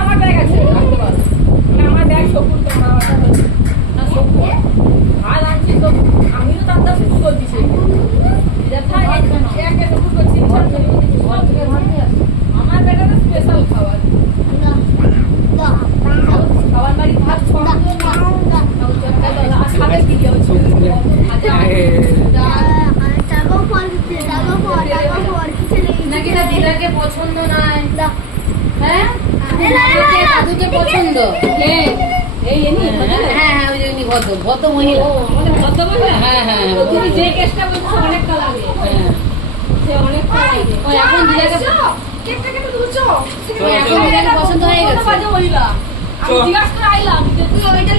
আমার ব্যাগ আছে, আমার ব্যাগ সকুর আর আনছি তো আমিও তার দাস করছি আমার ব্যাগটা স্পেশাল খাবার খাবার বাড়ি ভাত নাকি না দিদাকে পছন্দ নাই, হ্যাঁ দাদুকে পছন্দ, হ্যাঁ হ্যাঁ ওই জন্য ভদ্র মহিলা, ভদ্র মহিলা, হ্যাঁ হ্যাঁ তুমি যে কেসটা বলছো অনেকটা লাগে, হ্যাঁ সে অনেকটা লাগে। ওই এখন দিদাকে কেকটা কেটে দিছো, এখন দিদাকে পছন্দ হয়ে গেছে। বাজে মহিলা আমি জিজ্ঞাসা করে আইলাম যে তুই ওইটা